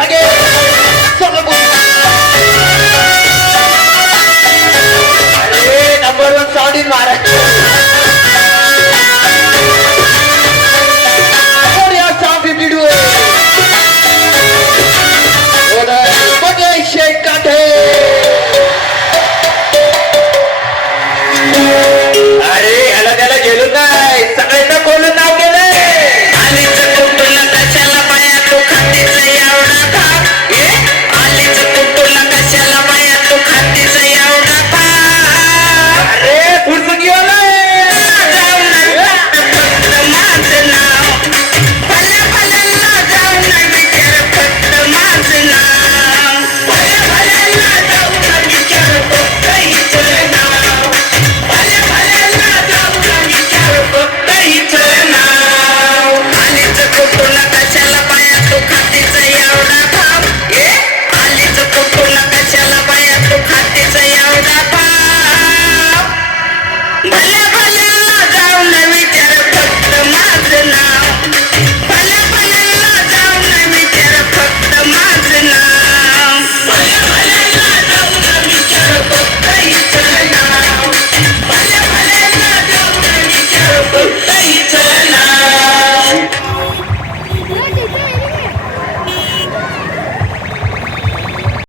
Sakit!